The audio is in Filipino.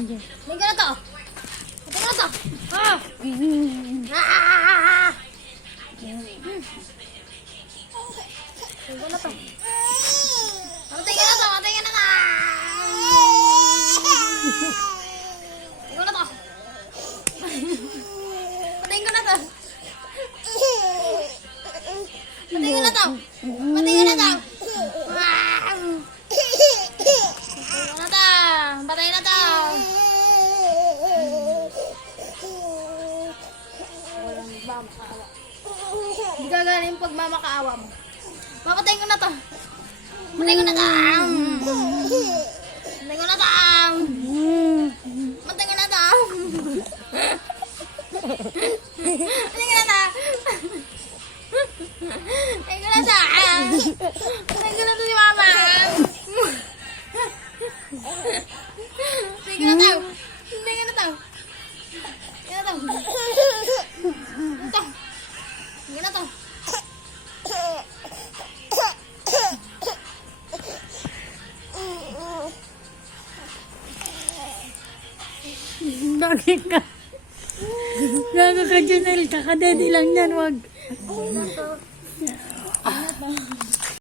Tingnan na to. Tingnan na to. Ah! Ah! Tingnan na to. Tingnan na to. Tingnan na to. Tingnan na to. Patayin ko na to. Patayin ko na to. Patayin ko na to. Patayin na to. Walang magmamakaawa. Hindi ka galing pagmamakaawa mo. Papatayin ko na to. Patayin ko na to. Patayin ko na to. Patayin ko na to. Patayin ko na to. Patayin ko na to. Patayin ko na to si mama. Patayin ko na to. Patayin ko na to. Patayin ko na to. Patayin na to. Bakit ka? Gago ka, Junel. Kakadedi lang yan, wag. Patayin na to.